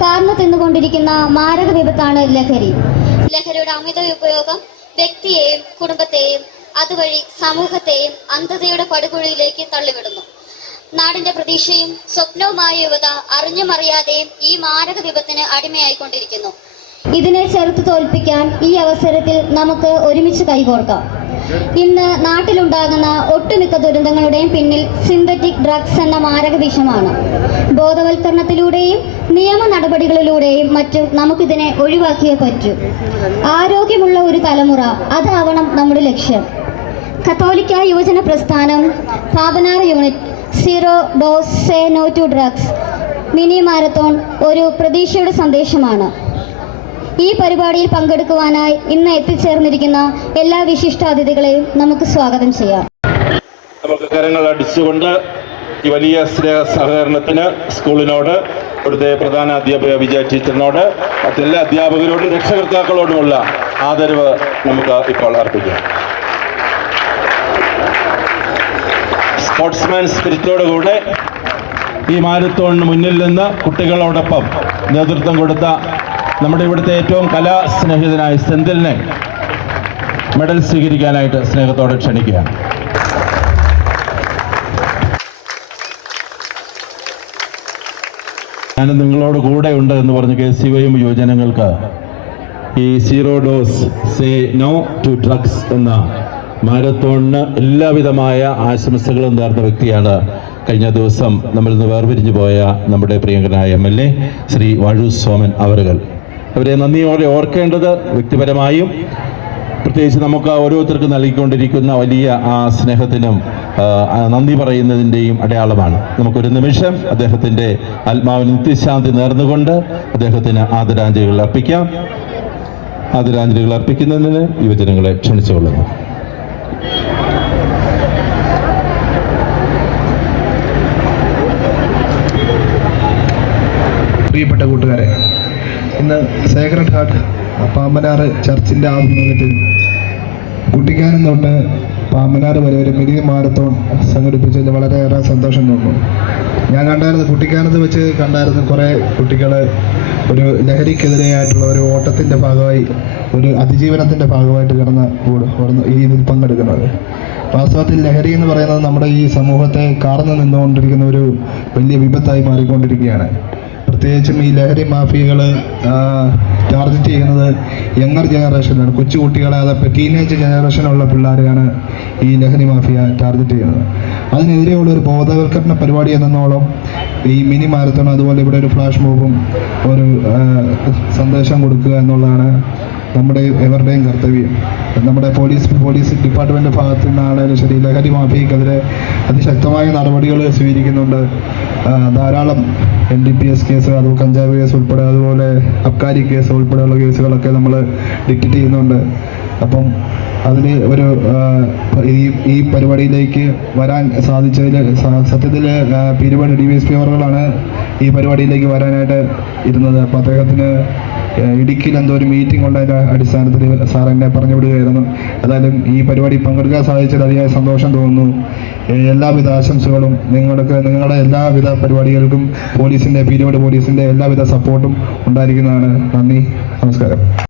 കാർന്നു തിന്നുകൊണ്ടിരിക്കുന്ന മാരക വിപത്താണ് ലഹരി. ലഹരിയുടെ അമിത ഉപയോഗം വ്യക്തിയെയും കുടുംബത്തെയും അതുവഴി സമൂഹത്തെയും അന്ധതയുടെ പടുകുഴിയിലേക്ക് തള്ളിവിടുന്നു. നാടിന്റെ പ്രതീക്ഷയും സ്വപ്നവുമായ യുവത അറിഞ്ഞുമറിയാതെയും ഈ മാരക വിപത്തിന് അടിമയായിക്കൊണ്ടിരിക്കുന്നു. ഇതിനെ ചെറുത്തു തോൽപ്പിക്കാൻ ഈ അവസരത്തിൽ നമുക്ക് ഒരുമിച്ച് കൈകോർക്കാം. ഇന്ന് നാട്ടിലുണ്ടാകുന്ന ഒട്ടുമിക്ക ദുരന്തങ്ങളുടെയും പിന്നിൽ സിന്തറ്റിക് ഡ്രഗ്സ് എന്ന മാരക വിഷമാണ്. ബോധവൽക്കരണത്തിലൂടെയും നിയമ നടപടികളിലൂടെയും മറ്റും നമുക്കിതിനെ ഒഴിവാക്കിയേ പറ്റൂ. ആരോഗ്യമുള്ള ഒരു തലമുറ, അതാവണം നമ്മുടെ ലക്ഷ്യം. കത്തോലിക്ക യുവജന പ്രസ്ഥാനം Papanar unit zero dose say no to drugs mini marathon ഒരു പ്രതീക്ഷയുടെ സന്ദേശമാണ്. ഈ പരിപാടിയിൽ പങ്കെടുക്കുവാനായി ഇന്ന് എത്തിച്ചേർന്നിരിക്കുന്ന എല്ലാ വിശിഷ്ടാതിഥികളെയും നമുക്ക് സ്വാഗതം ചെയ്യാം. നമുക്ക് കരങ്ങൾ അടിച്ചുകൊണ്ട് ഈ വലിയ സ്നേഹ സഹകരണത്തിന് സ്കൂളിനോട്, ഇവിടുത്തെ പ്രധാന അധ്യാപക വിജയ ടീച്ചറിനോട്, മറ്റെല്ലാ അധ്യാപകരോടും രക്ഷകർത്താക്കളോടുമുള്ള ആദരവ് നമുക്ക് ഇപ്പോൾ അർപ്പിക്കാം. സ്പോർട്സ്മാൻ സ്പിരിറ്റോടുകൂടെ ഈ മാരത്തോണിന് മുന്നിൽ നിന്ന് കുട്ടികളോടൊപ്പം നേതൃത്വം കൊടുത്ത നമ്മുടെ ഇവിടുത്തെ ഏറ്റവും കലാസ്നേഹിതനായ സെന്തിലിനെ മെഡൽ സ്വീകരിക്കാനായിട്ട് സ്നേഹത്തോടെ ക്ഷണിക്കുകയാണ്. ഞാൻ നിങ്ങളോട് കൂടെ ഉണ്ട് എന്ന് പറഞ്ഞ് KCYM യുവജനങ്ങൾക്ക് ഈ zero dose say no to drugs എന്ന മാരത്തോണിന് എല്ലാവിധമായ ആശംസകളും നേർന്ന വ്യക്തിയാണ് കഴിഞ്ഞ ദിവസം നമ്മളിൽ നിന്ന് വേർപിരിഞ്ഞു പോയ നമ്മുടെ പ്രിയങ്കരനായ MLA ശ്രീ വാഴൂർ സോമൻ അവറുകൾ. അവരെ നന്ദിയോടെ ഓർക്കേണ്ടത് വ്യക്തിപരമായും പ്രത്യേകിച്ച് നമുക്ക് ഓരോരുത്തർക്കും നൽകിക്കൊണ്ടിരിക്കുന്ന വലിയ ആ സ്നേഹത്തിനും നന്ദി പറയുന്നതിൻ്റെയും അടയാളമാണ്. നമുക്കൊരു നിമിഷം അദ്ദേഹത്തിൻ്റെ ആത്മാവിന് നിത്യശാന്തി നേർന്നുകൊണ്ട് അദ്ദേഹത്തിന് ആദരാഞ്ജലികൾ അർപ്പിക്കാം. ആദരാഞ്ജലികൾ അർപ്പിക്കുന്നതിന് യുവജനങ്ങളെ ക്ഷണിച്ചുകൊള്ളുന്നു. പ്രിയപ്പെട്ട കൂട്ടുകാരെ, ഇന്ന് സേക്രഡ് ഹാർട്ട് പാമ്പനാറ് ചർച്ചിൻ്റെ ആഭിമുഖ്യത്തിൽ കുട്ടിക്കാനം തൊട്ട് പാമ്പനാറ് വരെ ഒരു മിനി മാരത്തോൺ സംഘടിപ്പിച്ചതിൽ വളരെയേറെ സന്തോഷം തോന്നുന്നു. ഞാൻ കുട്ടിക്കാനത്ത് വെച്ച് കണ്ടായിരുന്നു കുറേ കുട്ടികൾ ഒരു ലഹരിക്കെതിരെയായിട്ടുള്ള ഒരു ഓട്ടത്തിൻ്റെ ഭാഗമായി, ഒരു അതിജീവനത്തിൻ്റെ ഭാഗമായിട്ട് ഓടുന്നു ഈ ഇതിൽ പങ്കെടുക്കുന്നത്. വാസ്തവത്തിൽ ലഹരി എന്ന് പറയുന്നത് നമ്മുടെ ഈ സമൂഹത്തെ കാർന്നു നിന്നുകൊണ്ടിരിക്കുന്ന ഒരു വലിയ വിപത്തായി മാറിക്കൊണ്ടിരിക്കുകയാണ്. പ്രത്യേകിച്ചും ഈ ലഹരി മാഫിയകൾ ടാർഗറ്റ് ചെയ്യുന്നത് യങ്ങർ ജനറേഷനാണ്. കൊച്ചുകുട്ടികളെ, അതപ്പോൾ ടീനേജ് ജനറേഷനുള്ള പിള്ളേരെയാണ് ഈ ലഹരി മാഫിയ ടാർഗറ്റ് ചെയ്യുന്നത്. അതിനെതിരെയുള്ള ഒരു ബോധവൽക്കരണ പരിപാടി എന്നോളം ഈ മിനി മാരത്തോൺ, അതുപോലെ ഇവിടെ ഒരു ഫ്ലാഷ് മോബും ഒരു സന്ദേശം കൊടുക്കുക എന്നുള്ളതാണ് നമ്മുടെ എവരുടെയും കർത്തവ്യം. നമ്മുടെ പോലീസ് ഡിപ്പാർട്ട്മെൻറ്റ് ഭാഗത്തു നിന്നാണെങ്കിലും ശരി, ലഹരി മാഫിയക്കെതിരെ അതിശക്തമായ നടപടികൾ സ്വീകരിക്കുന്നുണ്ട്. ധാരാളം NDPS കേസ്, അതുപോലെ കഞ്ചാവ് കേസ് ഉൾപ്പെടെ, അതുപോലെ അബ്കാരി കേസ് ഉൾപ്പെടെയുള്ള കേസുകളൊക്കെ നമ്മൾ ഡിറ്റക്റ്റ് ചെയ്യുന്നുണ്ട്. അപ്പം അതിന് ഒരു ഈ പരിപാടിയിലേക്ക് വരാൻ സാധിച്ചതിൽ സത്യത്തിൽ പീരുമേട് DYSP അവർകളാണ് ഈ പരിപാടിയിലേക്ക് വരാനായിട്ട് ഇരുന്നത്. അപ്പോൾ അദ്ദേഹത്തിന് ഇടുക്കിയിൽ എന്തോ ഒരു മീറ്റിംഗ് ഉണ്ടതിൻ്റെ അടിസ്ഥാനത്തിൽ സാർ എന്നെ പറഞ്ഞു വിടുകയായിരുന്നു. ഏതായാലും ഈ പരിപാടി പങ്കെടുക്കാൻ സാധിച്ചതിൽ അതിയായ സന്തോഷം തോന്നുന്നു. എല്ലാവിധ ആശംസകളും നിങ്ങളുടെ എല്ലാവിധ പരിപാടികൾക്കും പീരുമേട് പോലീസിൻ്റെ എല്ലാവിധ സപ്പോർട്ടും ഉണ്ടായിരിക്കുന്നതാണ്. നന്ദി, നമസ്കാരം.